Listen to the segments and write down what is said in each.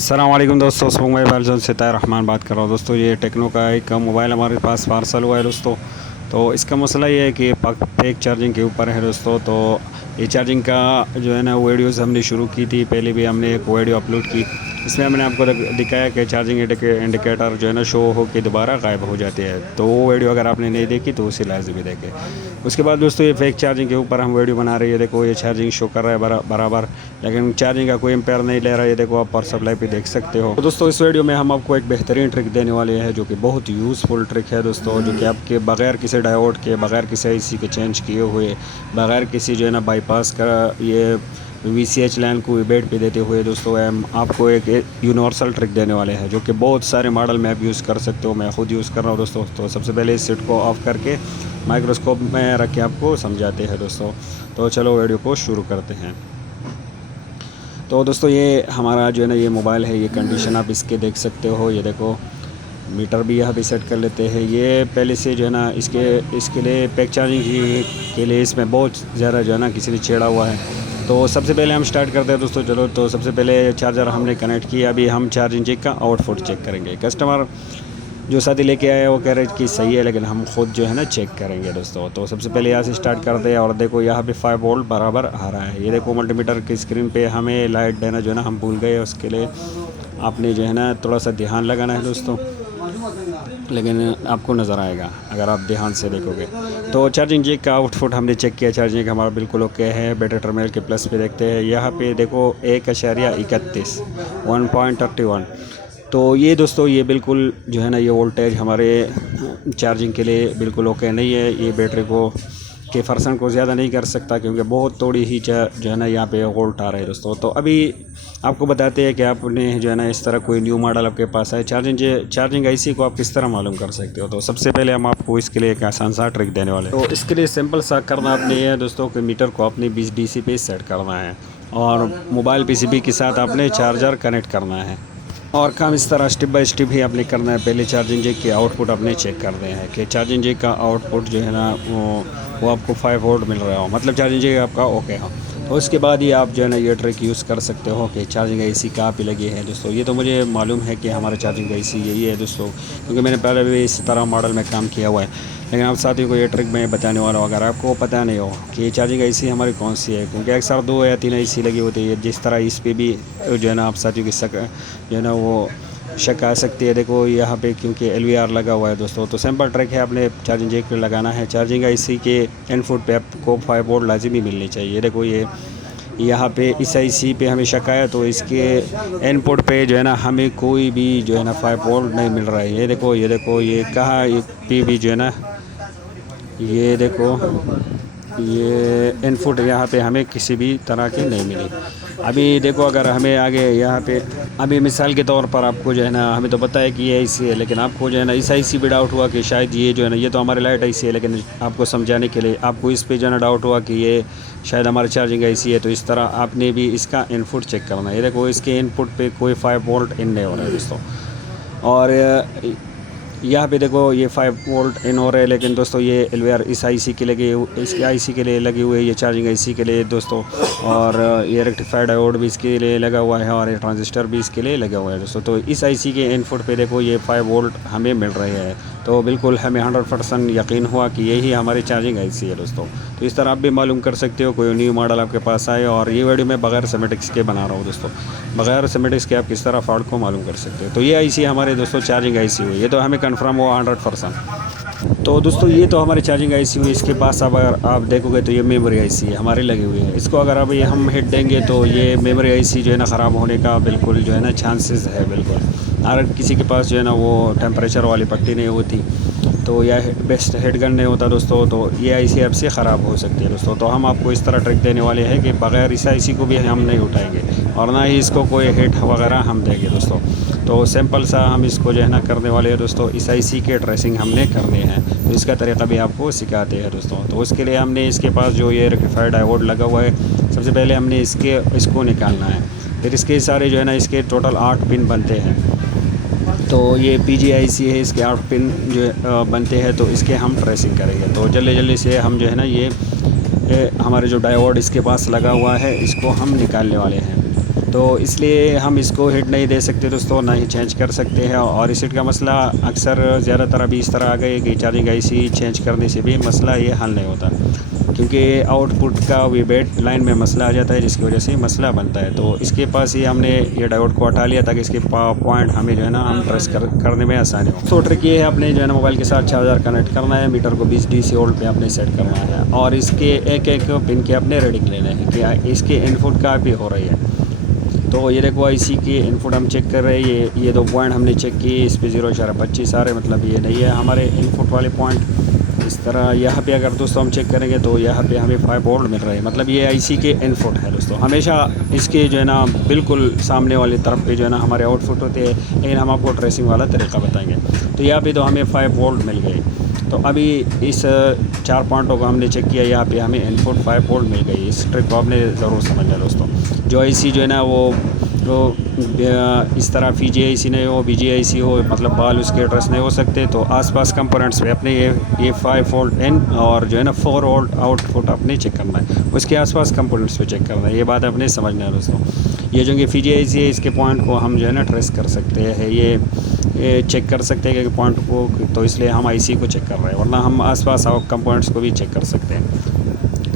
अस्सलाम वालेकुम दोस्तों, मैं मोबाइल जोन से ताहिर रहमान बात कर रहा हूँ। दोस्तों ये टेक्नो का एक मोबाइल हमारे पास पार्सल हुआ है दोस्तों। तो इसका मसला ये है कि फेक चार्जिंग के ऊपर है दोस्तों। तो ये चार्जिंग का जो है ना वीडियोस हमने शुरू की थी, पहले भी हमने एक वीडियो अपलोड की। इसमें हमने आपको दिखाया कि चार्जिंग इंडिकेटर जो है ना शो हो के दोबारा गायब हो जाती है। तो वो वीडियो अगर आपने नहीं देखी तो उसे लाजमी देखें। उसके बाद दोस्तों ये फेक चार्जिंग के ऊपर हम वीडियो बना रहे हैं। देखो ये चार्जिंग शो कर रहा है बराबर, लेकिन चार्जिंग का कोई एम्पेयर नहीं ले रहा है। ये देखो आप पावर सप्लाई पे देख सकते हो। तो दोस्तों इस वीडियो में हम आपको एक बेहतरीन ट्रिक देने वाले हैं, जो कि बहुत यूज़फुल ट्रिक है दोस्तों, जो कि आपके बगैर किसी डायोड के, बगैर किसी आईसी के चेंज किए हुए, बगैर किसी जो है ना बाईपास का ये VCH लाइन को बेड पे देते हुए दोस्तों हम आपको एक यूनिवर्सल ट्रिक देने वाले हैं, जो कि बहुत सारे मॉडल में आप यूज़ कर सकते हो। मैं ख़ुद यूज़ कर रहा हूँ दोस्तों। तो सबसे पहले इस सेट को ऑफ़ करके माइक्रोस्कोप में रख के आपको समझाते हैं दोस्तों। तो चलो वीडियो को शुरू करते हैं। तो दोस्तों ये हमारा जो है ना ये मोबाइल है, ये कंडीशन आप इसके देख सकते हो। ये देखो मीटर भी यहाँ पे सेट कर लेते हैं। ये पहले से जो है ना इसके लिए पैक चार्जिंग के लिए इसमें बहुत ज़्यादा जो है ना किसी ने छेड़ा हुआ है। तो सबसे पहले हम स्टार्ट करते हैं दोस्तों। चलो तो सबसे पहले चार्जर हमने कनेक्ट किया। अभी हम चार्जिंग जैक का आउटपुट चेक करेंगे। कस्टमर जो साथी लेके आए वो कह रहे कि सही है, लेकिन हम खुद जो है ना चेक करेंगे दोस्तों। तो सबसे पहले यहाँ से स्टार्ट करते हैं और देखो यहाँ पे 5 वोल्ट बराबर आ रहा है। ये देखो मल्टीमीटर की स्क्रीन पे हमें लाइट देना जो है ना हम भूल गए। उसके लिए आपने जो है ना थोड़ा सा ध्यान लगाना है दोस्तों, लेकिन आपको नज़र आएगा अगर आप ध्यान से देखोगे। तो चार्जिंग जैक का आउटपुट हमने चेक किया, चार्जिंग हमारा बिल्कुल ओके है। बैटरी टर्मिनल के प्लस पे देखते हैं, यहाँ पे देखो 1.31 1.31। तो ये दोस्तों ये बिल्कुल जो है ना ये वोल्टेज हमारे चार्जिंग के लिए बिल्कुल ओके नहीं है। ये बैटरी को के परसेंट को ज़्यादा नहीं कर सकता, क्योंकि बहुत थोड़ी ही जो है ना यहाँ पे वोल्ट आ रहा है दोस्तों। तो अभी आपको बताते हैं कि आपने जो है ना इस तरह कोई न्यू मॉडल आपके पास है, चार्जिंग आईसी को आप किस तरह मालूम कर सकते हो। तो सबसे पहले हम आपको इसके लिए एक आसान सा ट्रिक देने वाले हैं। तो इसके लिए सिंपल सा करना आपने ये है दोस्तों कि मीटर को अपने 20 DC पे सेट करना है और मोबाइल PCB के साथ आपने चार्जर कनेक्ट करना है। और काम इस तरह स्टेप बाय स्टेप ही आपने करना है। पहले चार्जिंग जैक के आउटपुट आपने चेक करने हैं कि चार्जिंग जैक का आउटपुट जो है ना वो आपको 5 वोल्ट मिल रहा हो, मतलब चार्जिंग जैक आपका ओके हो। तो उसके बाद ही आप जो है ना ये ट्रिक यूज़ कर सकते हो कि चार्जिंग आईसी कहाँ पे लगी है दोस्तों। ये तो मुझे मालूम है कि हमारा चार्जिंग आईसी यही है दोस्तों, क्योंकि मैंने पहले भी इस तरह मॉडल में काम किया हुआ है। लेकिन आप साथियों को ये ट्रिक मैं बताने वाला हूँ, अगर आपको पता नहीं हो कि ये चार्जिंग आईसी हमारी कौन सी है, क्योंकि अक्सर 2 या 3 आईसी लगी होती है। जिस तरह इस पर भी जो है ना आप साथियों की जो है ना वो शक आ सकती है। देखो यहाँ पे क्योंकि LVR लगा हुआ है दोस्तों। तो सिंपल ट्रिक है, आपने चार्जिंग जैक पे लगाना है। चार्जिंग आईसी के इनपुट पे आपको 5 वोल्ट लाजिमी मिलनी चाहिए। देखो ये यहाँ पे इस आईसी पे हमें शक आया, तो इसके इनपुट पे जो है ना हमें कोई भी जो है ना 5 वोल्ट नहीं मिल रहा है। ये देखो ये कहाँ पे भी जो है ना ये देखो ये इनपुट यहाँ पे हमें किसी भी तरह की नहीं मिली। अभी देखो अगर हमें आगे यहाँ पे अभी मिसाल के तौर पर आपको जो है ना हमें तो पता है कि ये आईसी है, लेकिन आपको जो है ना इस आईसी पे डाउट हुआ कि शायद ये जो है ना ये तो हमारी लाइट आईसी है, लेकिन आपको समझाने के लिए आपको इस पे जो है ना डाउट हुआ कि ये शायद हमारी चार्जिंग आईसी है। तो इस तरह आपने भी इसका इनपुट चेक करना है। ये देखो इसके इनपुट पे कोई 5 वोल्ट इन नहीं हो रहा है दोस्तों। और यहाँ पे देखो ये 5 वोल्ट इन हो रहे हैं, लेकिन दोस्तों ये LVR इस आईसी के लगे इसके आईसी के लिए लगी हुई है, ये चार्जिंग आईसी के लिए दोस्तों। और ये रेक्टिफाइड डायोड भी इसके लिए लगा हुआ है और ये ट्रांजिस्टर भी इसके लिए लगा हुआ है दोस्तों। तो इस आईसी के इनपुट पे देखो ये 5 वोल्ट हमें मिल रहे हैं। तो बिल्कुल हमें 100% यकीन हुआ कि यही हमारी चार्जिंग आईसी है दोस्तों। तो इस तरह आप भी मालूम कर सकते हो कोई न्यू मॉडल आपके पास आए। और ये वीडियो मैं बगैर सेमेटिक्स के बना रहा हूँ दोस्तों, बगैर सेमेटिक्स के आप किस तरह फॉल्ट को मालूम कर सकते हो। तो ये आईसी हमारे दोस्तों चार्जिंग आईसी हुई, ये तो हमें कन्फर्म हुआ 100%। तो दोस्तों ये तो हमारी चार्जिंग आईसी हुई। इसके पास अब अगर आप देखोगे तो ये मेमोरी आईसी है हमारी लगी हुई है। इसको अगर अभी हम हिट देंगे तो ये मेमोरी आईसी जो है ना ख़राब होने का बिल्कुल जो है ना चांसेस है बिल्कुल। अगर किसी के पास जो है ना वो टेम्परेचर वाली पट्टी नहीं होती तो या बेस्ट हेड गन नहीं होता दोस्तों, तो ये आईसी आपसे ख़राब हो सकती है दोस्तों। तो हम आपको इस तरह ट्रिक देने वाले हैं कि बगैर इस आईसी को भी हम नहीं उठाएंगे और ना ही इसको कोई हिट वगैरह हम देंगे दोस्तों। तो सिंपल सा हम इसको जो है ना करने वाले हैं दोस्तों। इस आईसी के ट्रेसिंग हमने करने हैं, तो इसका तरीका भी आपको सिखाते हैं दोस्तों। तो उसके लिए हमने इसके पास जो ये रेक्टिफाइड डायोड लगा हुआ है, सबसे पहले हमने इसको निकालना है। फिर इसके सारे जो है ना इसके टोटल 8 पिन बनते हैं। तो ये PGIC है, इसके 8 पिन जो बनते हैं, तो इसके हम ट्रेसिंग करेंगे। तो जल्दी से हम जो है ना ये हमारे जो डायोड इसके पास लगा हुआ है इसको हम निकालने वाले हैं। तो इसलिए हम इसको हिट नहीं दे सकते दोस्तों, ना ही चेंज कर सकते हैं। और इस हिट का मसला अक्सर ज़्यादातर अभी इस तरह आ गए कि चार्जिंग आईसी चेंज करने से भी मसला ये हल नहीं होता, क्योंकि आउटपुट का विवेट लाइन में मसला आ जाता है, जिसकी वजह से मसला बनता है। तो इसके पास ही हमने ये डायोड को हटा लिया ताकि इसके पॉइंट हमें जो है ना हम ट्रेस करने में आसानी हो। तो ट्रिक ये है, अपने जो है ना मोबाइल के साथ चार्जर कनेक्ट करना है, मीटर को 20 DC वोल्ट पे अपने सेट करना है, और इसके एक एक पिन के अपने रीडिंग लेने हैं कि इसके इनपुट का भी हो रही है। तो ये देखो आईसी की इनपुट हम चेक कर रहे हैं, ये 2 पॉइंट हमने चेक किए, इस पे 0.25 आ रहे, मतलब ये नहीं है हमारे इनपुट वाले पॉइंट। इस तरह यहाँ पे अगर दोस्तों हम चेक करेंगे तो यहाँ पे हमें 5 वोल्ट मिल रहे हैं, मतलब ये आईसी के इनपुट है दोस्तों। हमेशा इसके जो है ना बिल्कुल सामने वाली तरफ पे जो है ना हमारे आउटपुट होते हैं, लेकिन हम आपको ट्रेसिंग वाला तरीका बताएंगे। तो यहाँ पे तो हमें 5 वोल्ट मिल गए। तो अभी इस 4 पॉइंटों को हमने चेक किया, यहाँ पे हमें इनपुट 5 वोल्ट मिल गई। इस ट्रिक को आपने ज़रूर समझना दोस्तों। जो आईसी जो है ना वो इस तरह PGIC नहीं हो, BGIC हो, मतलब बाल उसके एड्रेस नहीं हो सकते। तो आसपास कंपोनेंट्स पे अपने ये 5 वोल्ट इन और जो है ना 4 वोल्ट आउटपुट अपने चेक करना है, उसके आसपास कंपोनेंट्स पे चेक करना है। ये बात अपने समझना है दोस्तों। ये जो कि PGIC है, इसके पॉइंट को हम जो है ना ट्रेस कर सकते हैं, ये चेक कर सकते हैं कि पॉइंट को, तो इसलिए हम आईसी को चेक कर रहे हैं, वरना हम आसपास कंपोनेंट्स को भी चेक कर सकते हैं।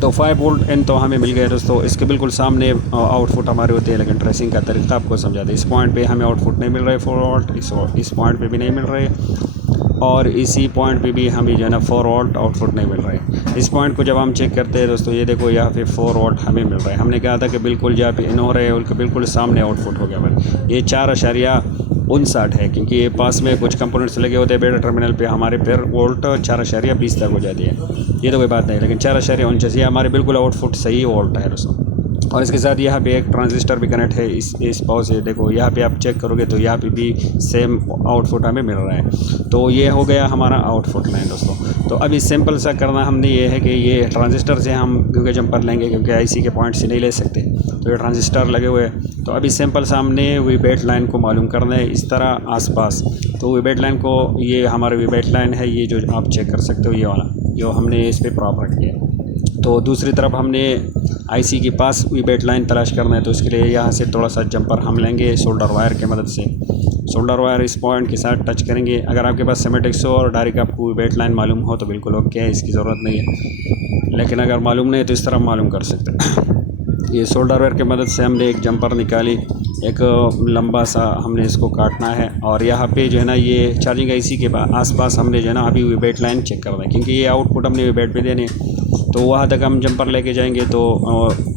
तो 5 वोल्ट इन तो हमें मिल गए दोस्तों। इसके बिल्कुल सामने आउटपुट हमारे होते हैं, लेकिन ट्रेसिंग का तरीका आपको समझा दें। इस पॉइंट पे हमें आउटपुट नहीं मिल रहे 4 वोल्ट, इस पॉइंट पे भी नहीं मिल रहे, और इसी पॉइंट पे भी हमें जो है ना 4 वोल्ट आउटपुट नहीं मिल रहे। इस पॉइंट को जब हम चेक करते हैं दोस्तों, ये देखो यहाँ पे 4 वोल्ट हमें मिल रहा है। हमने कहा था कि बिल्कुल जहाँ पे इन हो रहे हैं उनके बिल्कुल सामने आउटपुट हो गया भाई। ये 4.59 है, क्योंकि ये पास में कुछ कंपोनेंट्स लगे होते हैं बेटा टर्मिनल पे, हमारे फिर वोल्ट 4.20 तक हो जाती है। ये तो कोई बात नहीं, लेकिन 4.49 ये हमारे बिल्कुल आउटपुट सही वोल्ट है दोस्तों। और इसके साथ यहाँ पे एक ट्रांजिस्टर भी कनेक्ट है इस पावर से। देखो यहाँ पे आप चेक करोगे तो यहाँ पे भी सेम आउटपुट हमें मिल रहा है। तो ये हो गया हमारा आउटपुट लाइन दोस्तों। तो अभी सिंपल सा करना हमने ये है कि ये ट्रांजिस्टर से हम क्योंकि जंपर लेंगे, क्योंकि आईसी के पॉइंट से नहीं ले सकते, तो ये ट्रांजिस्टर लगे हुए हैं। तो अभी सिंपल सा हमने विबेट लाइन को मालूम करना है इस तरह आसपास। तो विबेट लाइन को, ये हमारा विबेट लाइन है, ये जो आप चेक कर सकते हो, ये वाला जो हमने इस पर प्रॉप रखी है। तो दूसरी तरफ हमने आईसी के पास विबेट लाइन तलाश करना है, तो इसके लिए यहाँ से थोड़ा सा जंपर हम लेंगे सोल्डर वायर की मदद से। सोल्डर वायर इस पॉइंट के साथ टच करेंगे। अगर आपके पास सिमेटिक्स हो और डायरेक्ट आपको विबेट लाइन मालूम हो तो बिल्कुल ओके है, इसकी ज़रूरत नहीं है। लेकिन अगर मालूम नहीं है तो इस तरह मालूम कर सकते हैं। ये सोल्डर वायर की मदद से हमने एक जंपर निकाली, एक लंबा सा हमने इसको काटना है, और यहाँ पे जो है ना ये चार्जिंग आईसी के आसपास हमने जो है ना अभी विबेट लाइन चेक करना है, क्योंकि ये आउटपुट हमने विबेट पे देने, तो वहाँ तक हम जंपर लेके जाएंगे तो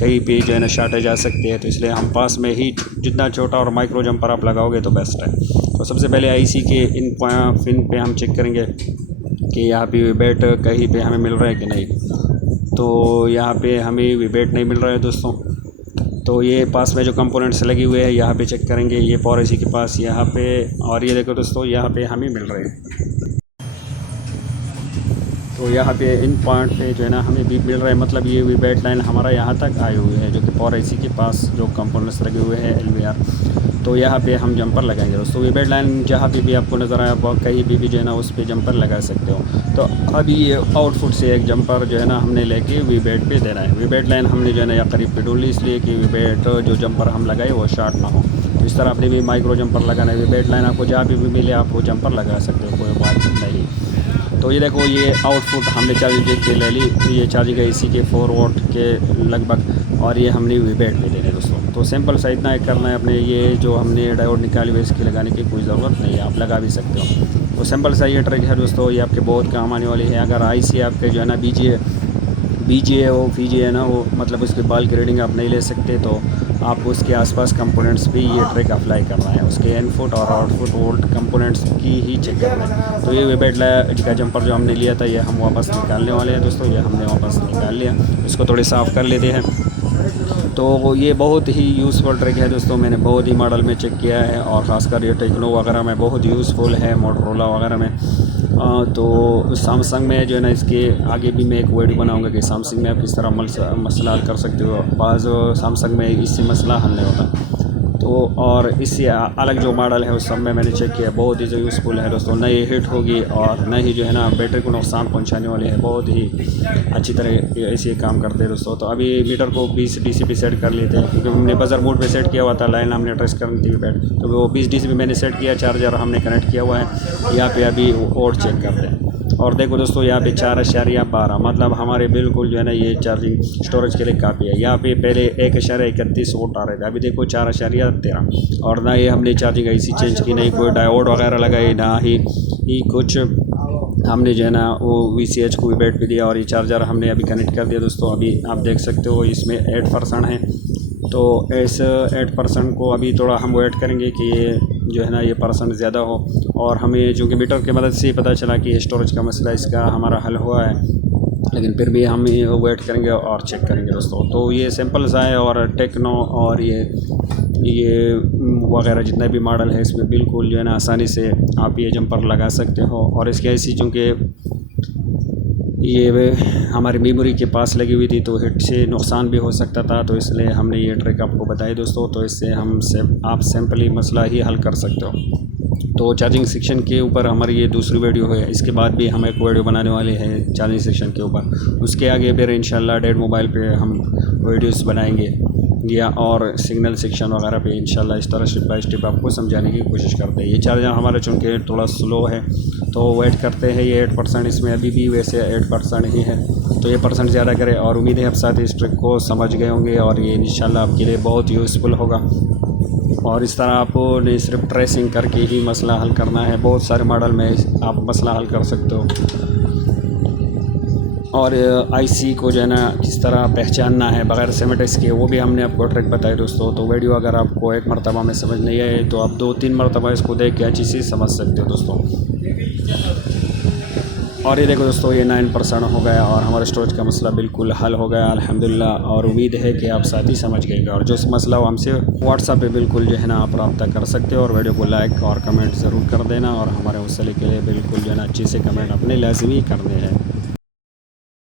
कहीं पे जो है ना शार्टेज आ सकती है। तो इसलिए हम पास में ही जितना छोटा और माइक्रो जंपर आप लगाओगे तो बेस्ट है। तो सबसे पहले आईसी के इन पिन पे हम चेक करेंगे कि यहाँ पे विबेट कहीं पे हमें मिल रहा है कि नहीं। तो यहाँ पे हमें विबेट नहीं मिल रहा है दोस्तों। तो ये पास में जो कंपोनेंट्स लगे हुए हैं यहाँ पे चेक करेंगे, ये पावर आईसी के पास यहाँ पे, और ये देखो दोस्तों यहाँ पे हमें मिल रहे हैं। तो यहाँ पे इन पॉइंट पे जो है ना हमें भी मिल रहा है, मतलब ये विबेट लाइन हमारा यहाँ तक आई हुई है, जो कि पावर आईसी के पास जो कंपोनेंट्स लगे हुए हैं LVR। तो यहाँ पे हम जंपर लगाएंगे दोस्तों। विबेट लाइन जहाँ पे भी आपको नज़र आया, आप कहीं भी जो है ना उस पर जंपर लगा सकते हो। तो अभी ये आउटपुट से एक जंपर जो है ना हमने लेके विबेट पे देना है। विबेट लाइन हमने जो है ना या करीब पे डोली, इसलिए कि विबेट जो जंपर हम लगाए वो शॉर्ट ना हो। तो इस तरह अपने भी माइक्रो जंपर लगाना है। विबेट लाइन आपको जहाँ भी मिले आप वो जंपर लगा सकते हो, कोई बात नहीं। तो ये देखो ये आउटपुट हमने चार्जिंग के ले ली, ये चार्जिंग आईसी के 4 वोल्ट के लगभग, और ये हमने विबेट में लेने दोस्तों। तो सिंपल सा इतना एक करना है अपने। ये जो हमने डायोड निकाली हुई इसकी लगाने की कोई ज़रूरत नहीं है, आप लगा भी सकते हो। तो सिंपल सा ये ट्रिक है दोस्तों, ये आपके बहुत काम आने वाली है। अगर आईसी आपके जो है ना बीजीए हो, VGA ना हो, मतलब उसके बाल की रीडिंग आप नहीं ले सकते, तो आप उसके आसपास कंपोनेंट्स भी ये ट्रिक अप्लाई करना है। उसके इनपुट और आउटपुट वोल्ट कंपोनेंट्स की ही चेक करना है। तो ये विबेट का जंपर जो हमने लिया था ये हम वापस निकालने वाले हैं दोस्तों। ये हमने वापस निकाल लिया, इसको थोड़ी साफ़ कर लेते हैं। तो ये बहुत ही यूज़फुल ट्रिक है दोस्तों, मैंने बहुत ही मॉडल में चेक किया है, और ख़ासकर ये टेक्नो वगैरह में बहुत यूज़फुल है, मोटरोला वगैरह में। तो सैमसंग में जो है ना इसके आगे भी मैं एक वीडियो बनाऊंगा कि सैमसंग में आप किस तरह मसला हल कर सकते हो। बाज़ सैमसंग में इससे मसला हल नहीं होता। तो और इससे अलग जो मॉडल है उस सब में मैंने चेक किया, बहुत ही जो यूज़फुल है दोस्तों, न ये हीट होगी और न ही जो है ना बैटरी को नुकसान पहुंचाने वाली है, बहुत ही अच्छी तरह ऐसे काम करते हैं दोस्तों। तो अभी मीटर को 20 DC पे सेट कर लेते हैं, क्योंकि हमने बजर मोड पे सेट किया हुआ था, लाइन हमने ट्रेस करनी थी बैट, तो वो 20 DC पे मैंने सेट किया, चार्जर हमने कनेक्ट किया हुआ है। यहाँ पे अभी और चेक करते हैं और देखो दोस्तों यहाँ पे 4.12 मतलब हमारे बिल्कुल जो है ना ये चार्जिंग स्टोरेज के लिए काफ़ी है। यहाँ पे पहले 1.31 वोल्ट आ रहे थे, अभी देखो 4.13। और ना ये हमने चार्जिंग ऐसी चेंज की, नहीं कोई डायोड वगैरह लगाई, ना ही कुछ हमने जो है ना वो VCH को भी बैट पे दिया, और ये चार्जर हमने अभी कनेक्ट कर दिया दोस्तों। अभी आप देख सकते हो इसमें 8% है, तो इस 8% को अभी थोड़ा हम वेट करेंगे कि ये जो है ना ये परसेंट ज़्यादा हो, और हमें जो कि मीटर की मदद से ही पता चला कि स्टोरेज का मसला इसका हमारा हल हुआ है, लेकिन फिर भी हम वेट करेंगे और चेक करेंगे दोस्तों। तो ये सिंपल सा है, और टेक्नो और ये वगैरह जितना भी मॉडल है इसमें बिल्कुल जो है ना आसानी से आप ये जंपर लगा सकते हो। और इसकी ऐसी चूँकि ये हमारी मेमोरी के पास लगी हुई थी तो हिट से नुकसान भी हो सकता था, तो इसलिए हमने ये ट्रिक आपको बताई दोस्तों। तो इससे आप सिंपली मसला ही हल कर सकते हो। तो चार्जिंग सेक्शन के ऊपर हमारी ये दूसरी वीडियो है, इसके बाद भी हम एक वीडियो बनाने वाले हैं चार्जिंग सेक्शन के ऊपर, उसके आगे फिर इंशाल्लाह डेड मोबाइल पे हम वीडियोस बनाएंगे, या और सिग्नल सेक्शन वगैरह पे इंशाल्लाह इस तरह स्टेप बाय स्टेप आपको समझाने की कोशिश करते हैं। ये चार्जर हमारा चूँकि थोड़ा स्लो है तो वेट करते हैं, ये 8% इसमें अभी भी वैसे 8% ही है, तो ये परसेंट ज़्यादा करें। और उम्मीद है आप साथ इस ट्रिक को समझ गए होंगे, और ये इंशाल्लाह आपके लिए बहुत यूज़फुल होगा। और इस तरह आपको सिर्फ ट्रेसिंग करके ही मसला हल करना है, बहुत सारे मॉडल में आप मसला हल कर सकते हो। और IC को जो है ना किस तरह पहचानना है बग़ैर सिमेटिक्स के, वो भी हमने आपको ट्रिक बताई दोस्तों। तो वीडियो अगर आपको एक मरतबा में समझ नहीं आए तो आप 2-3 मरतबा इसको देख के अच्छी सी समझ सकते हो दोस्तों। और ये देखो दोस्तों ये 9% हो गया, और हमारे स्टोरेज का मसला बिल्कुल हल हो गया अल्हम्दुलिल्लाह। और उम्मीद है कि आप साथ ही समझ गए, और जो मसला हो हमसे व्हाट्सएप पे बिल्कुल जो है ना आप रब्ता कर सकते हो। और वीडियो को लाइक और कमेंट ज़रूर कर देना, और हमारे मसले के लिए बिल्कुल जो है ना अच्छे से कमेंट अपने लाजमी करने हैं।